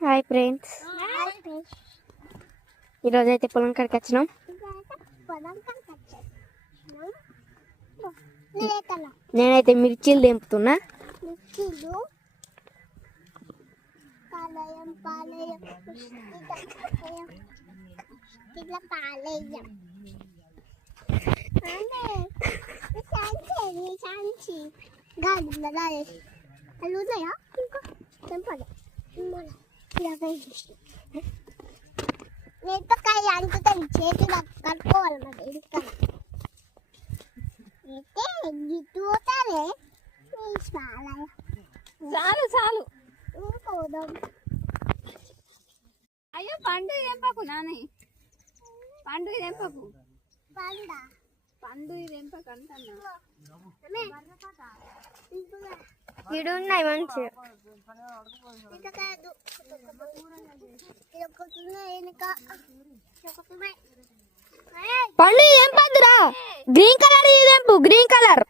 Hi friends, ఈరోజు అయితే పొలం కాడికి వచ్చినాం. నేనైతే మిర్చీలు తెంపుతున్నా. నేతకాయ అంటుతుంది చేతిలో కట్టుకోవాలి మరి ఇంకా అయితే గిట్టుతారే చాలు చాలు. పోదాం. అయ్యో పండు తెంపకు నాని, పండు తెంపకు, పండు తెంపకు అంటున్నా. ఇడు ఉన్నాయి మంచి. పండు తెంపద్దురా, గ్రీన్ కలర్ తెంపు, గ్రీన్ కలర్.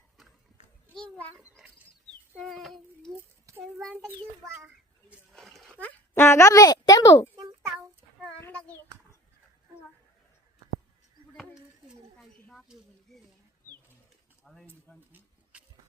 గవ్వే తెంపు.